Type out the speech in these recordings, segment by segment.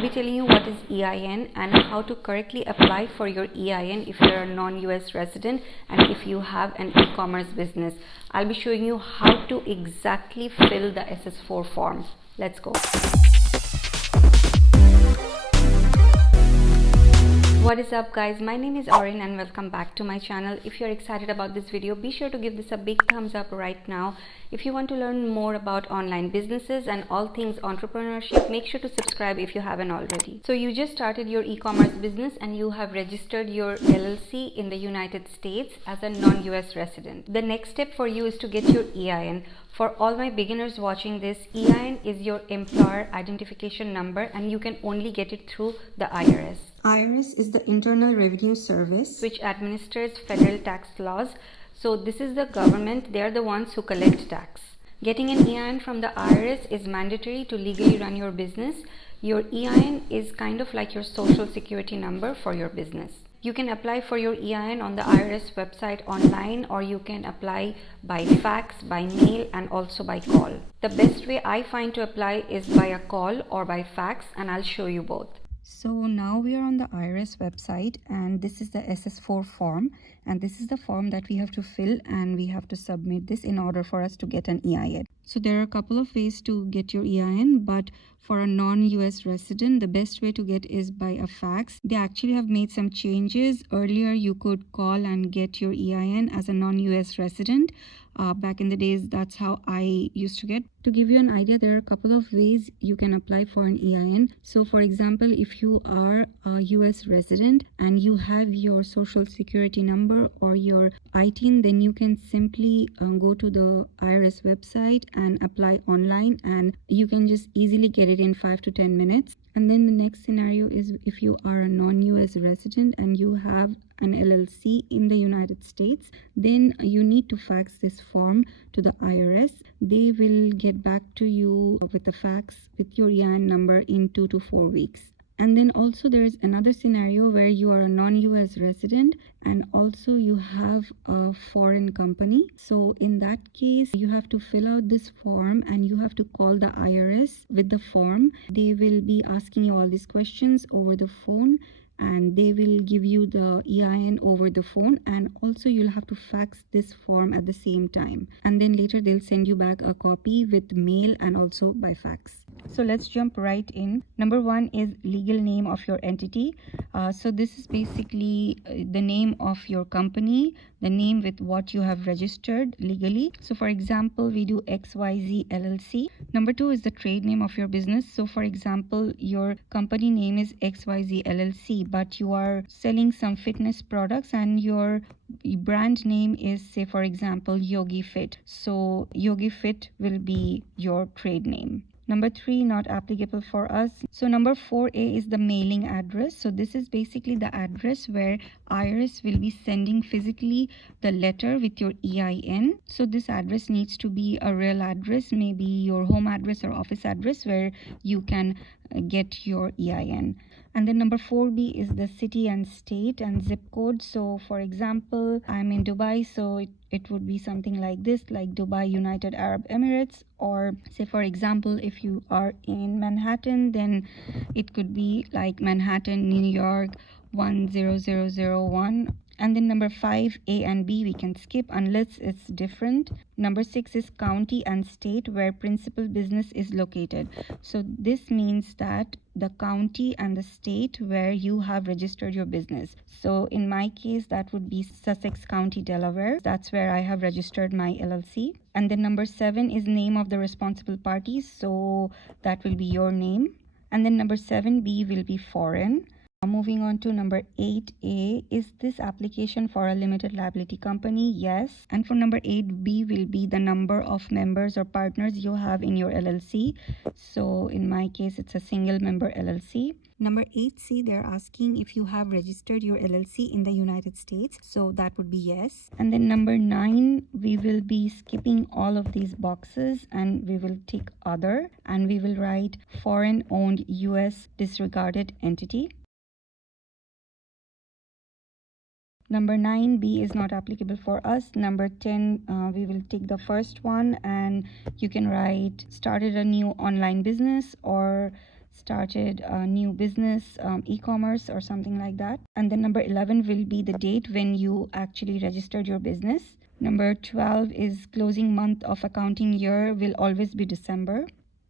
I'll be telling you what is EIN and how to correctly apply for your EIN if you're a non-US resident and if you have an e-commerce business. I'll be showing you how to exactly fill the SS4 form. Let's go. What is up guys, my name is Orinn and welcome back to my channel. If you're excited about this video, be sure to give this a big thumbs up right now. If you want to learn more about online businesses and all things entrepreneurship, make sure to subscribe if you haven't already. So you just started your e-commerce business and you have registered your LLC in the United States as a non-US resident. The next step for you is to get your EIN. For all my beginners watching this, EIN is your employer identification number and you can only get it through the IRS. IRS is the Internal Revenue Service, which administers federal tax laws. So this is the government, they are the ones who collect tax. Getting an EIN from the IRS is mandatory to legally run your business. Your EIN is kind of like your social security number for your business. You can apply for your EIN on the IRS website online, or you can apply by fax, by mail, and also by call. The best way I find to apply is by a call or by fax, and I'll show you both. So now we are on the IRS website and this is the SS4 form, and this is the form that we have to fill and we have to submit this in order for us to get an EIN. So there are a couple of ways to get your EIN, but for a non-US resident, the best way to get is by a fax. They actually have made some changes. Earlier you could call and get your EIN as a non-US resident. Back in the days, that's how I used to get. To give you an idea, there are a couple of ways you can apply for an EIN. So for example, if you are a US resident and you have your social security number or your ITIN, then you can simply go to the IRS website and apply online, and you can just easily get it in 5 to 10 minutes. And then the next scenario is if you are a non-US resident and you have an LLC in the United States, then you need to fax this form to the IRS. They will get back to you with a fax with your EIN number in 2 to 4 weeks. And then also there is another scenario where you are a non-US resident and also you have a foreign company. So in that case, you have to fill out this form and you have to call the IRS with the form. They will be asking you all these questions over the phone, and they will give you the EIN over the phone, and also you'll have to fax this form at the same time, and then later they'll send you back a copy with mail and also by fax. So let's jump right in. Number one is legal name of your entity. So this is basically the name of your company, the name with what you have registered legally. So for example, we do XYZ LLC. Number two is the trade name of your business. So for example, your company name is XYZ LLC, but you are selling some fitness products and your brand name is, say for example, Yogi Fit. So Yogi Fit will be your trade name. Number three, not applicable for us. So number 4A is the mailing address. So this is basically the address where IRS will be sending physically the letter with your EIN. So this address needs to be a real address, maybe your home address or office address where you can get your EIN. And then number 4B is the city and state and zip code. So for example, I'm in Dubai, so it would be something like this, like Dubai, United Arab Emirates. Or say for example, if you are in Manhattan, then it could be like Manhattan, New York 10001. And then number 5, A and B, we can skip unless it's different. Number 6 is county and state where principal business is located. So this means that the county and the state where you have registered your business. So in my case, that would be Sussex County, Delaware. That's where I have registered my LLC. And then number 7 is name of the responsible party. So that will be your name. And then number 7B will be foreign. Moving on to number 8A, is this application for a limited liability company? Yes. And for number 8B will be the number of members or partners you have in your LLC. So in my case, it's a single member LLC. Number 8C, they're asking if you have registered your LLC in the United States. So that would be yes. And then number 9, we will be skipping all of these boxes and we will tick other, and we will write foreign owned US disregarded entity. Number 9B is not applicable for us. Number 10, we will take the first one, and you can write started a new online business, or started a new business, e-commerce or something like that. And then number 11 will be the date when you actually registered your business. Number 12 is closing month of accounting year will always be December.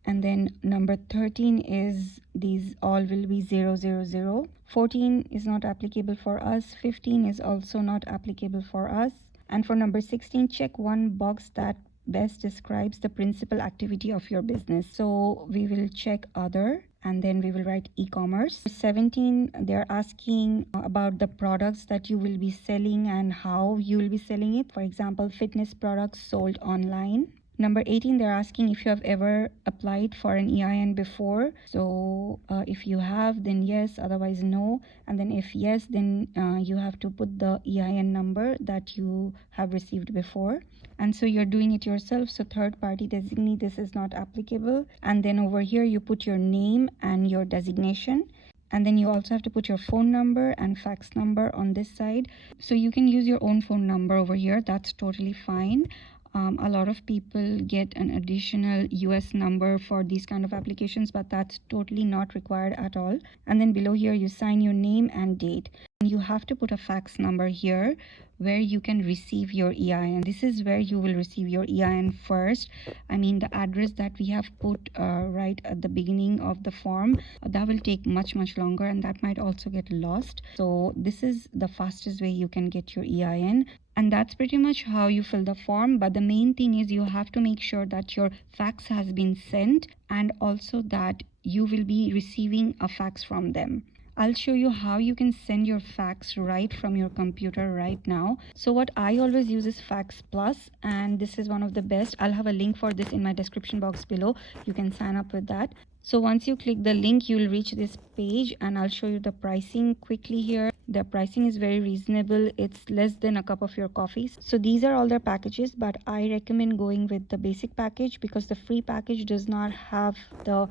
And then number 13 is these all will be 000. 14 is not applicable for us. 15 is also not applicable for us. And for number 16, check one box that best describes the principal activity of your business. So we will check other, and then we will write e-commerce. 17, they're asking about the products that you will be selling and how you will be selling it. For example, fitness products sold online. Number 18, they're asking if you have ever applied for an EIN before. So if you have, then yes, otherwise no. And then if yes, then you have to put the EIN number that you have received before. And so you're doing it yourself, so third party designee, this is not applicable. And then over here you put your name and your designation. And then you also have to put your phone number and fax number on this side. So you can use your own phone number over here, that's totally fine. A lot of people get an additional US number for these kind of applications, but that's totally not required at all. And then below here you sign your name and date. You have to put a fax number here where you can receive your EIN. This is where you will receive your EIN first. I mean, the address that we have put right at the beginning of the form, that will take much longer, and that might also get lost. So this is the fastest way you can get your EIN. And that's pretty much how you fill the form. But the main thing is you have to make sure that your fax has been sent, and also that you will be receiving a fax from them. I'll show you how you can send your fax right from your computer right now. So what I always use is Fax Plus, and this is one of the best. I'll have a link for this in my description box below. You can sign up with that. So once you click the link, you'll reach this page, and I'll show you the pricing quickly here. The pricing is very reasonable. It's less than a cup of your coffee. So these are all their packages, but I recommend going with the basic package because the free package does not have the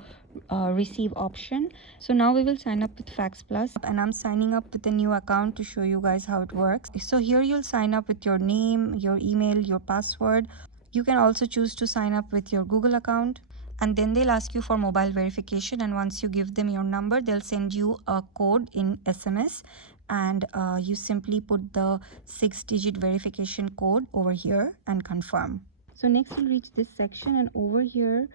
receive option. So now we will sign up with Fax Plus, and I'm signing up with a new account to show you guys how it works. So here you'll sign up with your name, your email, your password. You can also choose to sign up with your Google account, and then they'll ask you for mobile verification, and once you give them your number, they'll send you a code in SMS, and you simply put the 6-digit verification code over here and confirm. So next we'll reach this section, and over here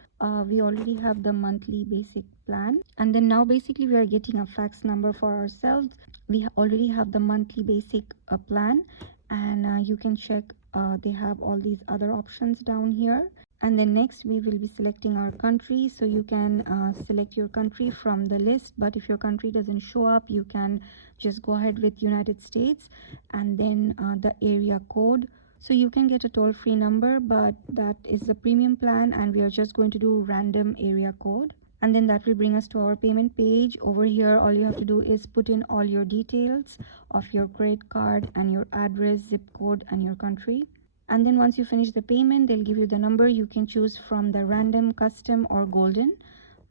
we already have the monthly basic plan, and then now basically we are getting a fax number for ourselves. We already have the monthly basic plan, and you can check they have all these other options down here. And then next we will be selecting our country, so you can select your country from the list, but if your country doesn't show up, you can just go ahead with United States, and then the area code. So you can get a toll-free number, but that is the premium plan, and we are just going to do random area code. And then that will bring us to our payment page. Over here all you have to do is put in all your details of your credit card and your address, zip code, and your country. And then once you finish the payment, they'll give you the number. You can choose from the random, custom, or golden,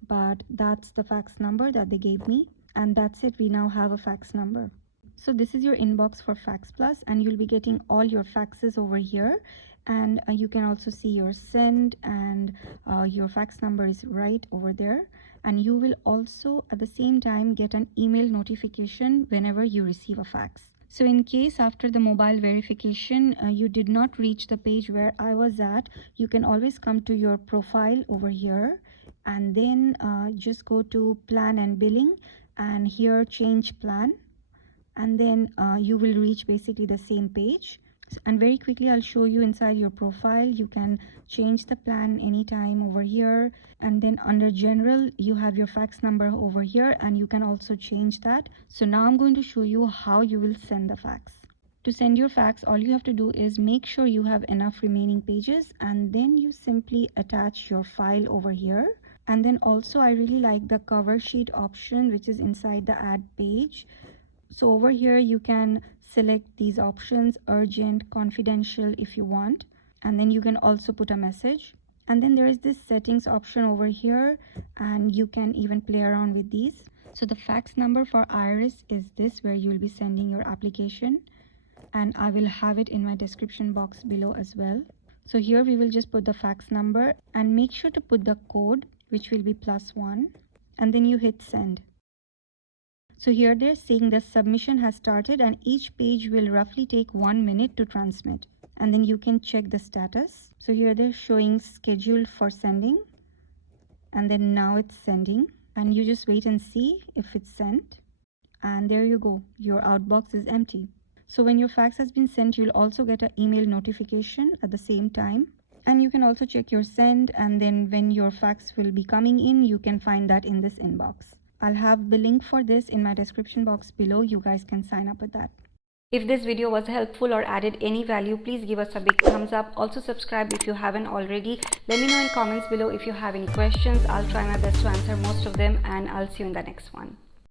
but that's the fax number that they gave me, and that's it. We now have a fax number. So this is your inbox for Fax Plus, and you'll be getting all your faxes over here, and you can also see your send, and your fax number is right over there. And you will also at the same time get an email notification whenever you receive a fax. So in case after the mobile verification you did not reach the page where I was at, you can always come to your profile over here, and then just go to plan and billing, and here change plan, and then you will reach basically the same page. And very quickly I'll show you inside your profile. You can change the plan anytime over here, and then under general you have your fax number over here, and you can also change that. So now I'm going to show you how you will send the fax. To send your fax, all you have to do is make sure you have enough remaining pages, and then you simply attach your file over here. And then also I really like the cover sheet option, which is inside the add page. So over here you can select these options, urgent, confidential if you want, and then you can also put a message. And then there is this settings option over here, and you can even play around with these. So the fax number for Iris is this, where you will be sending your application, and I will have it in my description box below as well. So here we will just put the fax number, and make sure to put the code, which will be +1. and then you hit send. So here they're saying the submission has started and each page will roughly take 1 minute to transmit. And then you can check the status. So here they're showing scheduled for sending, and then now it's sending, and you just wait and see if it's sent. And there you go, your outbox is empty. So when your fax has been sent, you'll also get an email notification at the same time. And you can also check your send, and then when your fax will be coming in, you can find that in this inbox. I'll have the link for this in my description box below. You guys can sign up with that. If this video was helpful or added any value, please give us a big thumbs up. Also subscribe if you haven't already. Let me know in comments below if you have any questions. I'll try my best to answer most of them, and I'll see you in the next one.